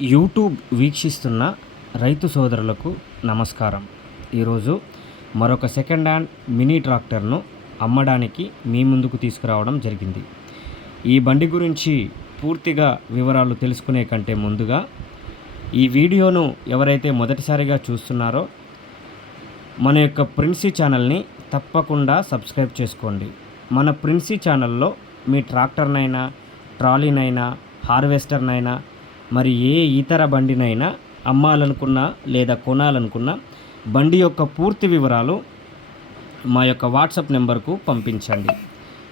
YouTube వీక్షిస్తున్న రైతు సోదరులకు నమస్కారం. ఈరోజు మరొక సెకండ్ హ్యాండ్ మినీ ట్రాక్టర్ను అమ్మడానికి మీ ముందుకు తీసుకురావడం జరిగింది. ఈ బండి గురించి పూర్తిగా వివరాలు తెలుసుకునే కంటే ముందుగా ఈ వీడియోను ఎవరైతే మొదటిసారిగా చూస్తున్నారో మన యొక్క ప్రిన్సీ ఛానల్ని తప్పకుండా సబ్స్క్రైబ్ చేసుకోండి. మన ప్రిన్సీ ఛానల్లో మీ ట్రాక్టర్నైనా, ట్రాలీనైనా, హార్వెస్టర్నైనా, మరి ఏ ఇతర బండినైనా అమ్మాలనుకున్నా లేదా కొనాలనుకున్నా బండి యొక్క పూర్తి వివరాలు మా యొక్క వాట్సాప్ నెంబర్కు పంపించండి.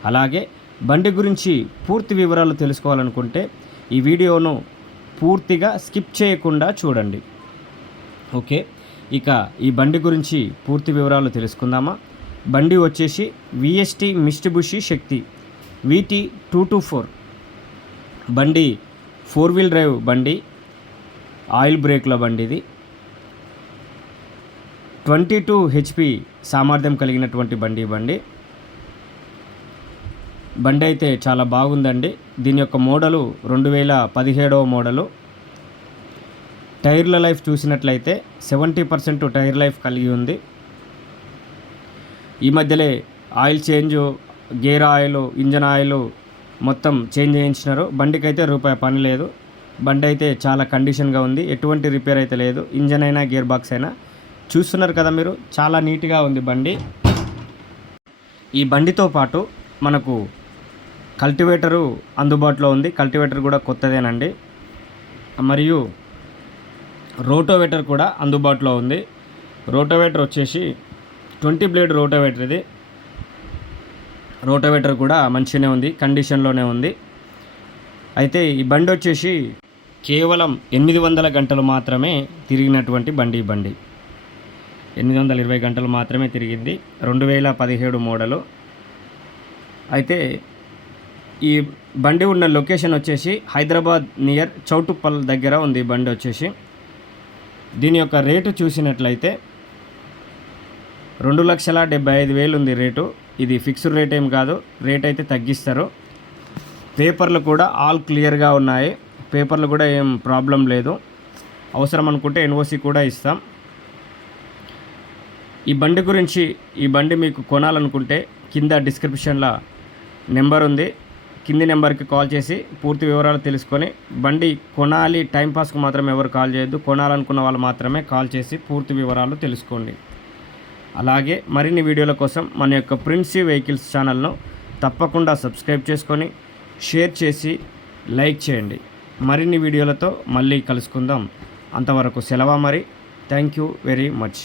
అలాగే బండి గురించి పూర్తి వివరాలు తెలుసుకోవాలనుకుంటే ఈ వీడియోను పూర్తిగా స్కిప్ చేయకుండా చూడండి. ఓకే, ఇక ఈ బండి గురించి పూర్తి వివరాలు తెలుసుకుందామా. బండి వచ్చేసి విఎస్టీ మిట్సుబిషి శక్తి VT 224 బండి 4-wheel డ్రైవ్ బండి, ఆయిల్ బ్రేక్ల బండి. ఇది 22 HP సామర్థ్యం కలిగినటువంటి బండి అయితే చాలా బాగుందండి. దీని యొక్క మోడలు 2017 మోడలు. టైర్ల లైఫ్ చూసినట్లయితే 70% టైర్ లైఫ్ కలిగి ఉంది. ఈ మధ్యలో oil change, gear oil, engine oil మొత్తం చేంజ్ చేయించినారు. బండికి అయితే రూపాయి పని లేదు. బండి అయితే చాలా కండిషన్గా ఉంది, ఎటువంటి రిపేర్ అయితే లేదు. ఇంజన్ అయినా గేర్ బాక్స్ అయినా చూస్తున్నారు కదా మీరు, చాలా నీట్గా ఉంది బండి. ఈ బండితో పాటు మనకు కల్టివేటరు అందుబాటులో ఉంది. కల్టివేటర్ కూడా కొత్తదేనండి. మరియు రోటోవేటర్ కూడా అందుబాటులో ఉంది. రోటోవేటర్ వచ్చేసి 20 బ్లేడ్ రోటోవేటర్. ఇది రోటోవేటర్ కూడా మంచిగానే ఉంది, కండిషన్లోనే ఉంది. అయితే ఈ బండి వచ్చేసి కేవలం 800 గంటలు మాత్రమే తిరిగినటువంటి బండి. 820 గంటలు మాత్రమే తిరిగింది. 2017 మోడలు. అయితే ఈ బండి ఉన్న లొకేషన్ వచ్చేసి హైదరాబాద్ నియర్ చౌటుప్పల్ దగ్గర ఉంది బండి వచ్చేసి. దీని యొక్క రేటు చూసినట్లయితే 2,75,000 ఉంది రేటు. ఇది ఫిక్స్డ్ రేట్ ఏం కాదు, రేట్ అయితే తగ్గిస్తారు. పేపర్లు కూడా ఆల్ క్లియర్గా ఉన్నాయి. పేపర్లు కూడా ఏం ప్రాబ్లం లేదు. అవసరం అనుకుంటే NOC కూడా ఇస్తాం. ఈ బండి గురించి, ఈ బండి మీకు కొనాలనుకుంటే కింద డిస్క్రిప్షన్లో నెంబర్ ఉంది. కింది నెంబర్కి కాల్ చేసి పూర్తి వివరాలు తెలుసుకొని, బండి కొనాలి టైంపాస్కి మాత్రం ఎవరు కాల్ చేయొద్దు, కొనాలనుకున్న వాళ్ళు మాత్రమే కాల్ చేసి పూర్తి వివరాలు తెలుసుకోండి. అలాగే మరిన్ని వీడియోల కోసం మన యొక్క ప్రిన్సీ వెహికల్స్ ఛానల్ను తప్పకుండా సబ్స్క్రైబ్ చేసుకొని షేర్ చేసి లైక్ చేయండి. మరిన్ని వీడియోలతో మళ్ళీ కలుసుకుందాం. అంతవరకు సెలవు మరి. Thank you very much.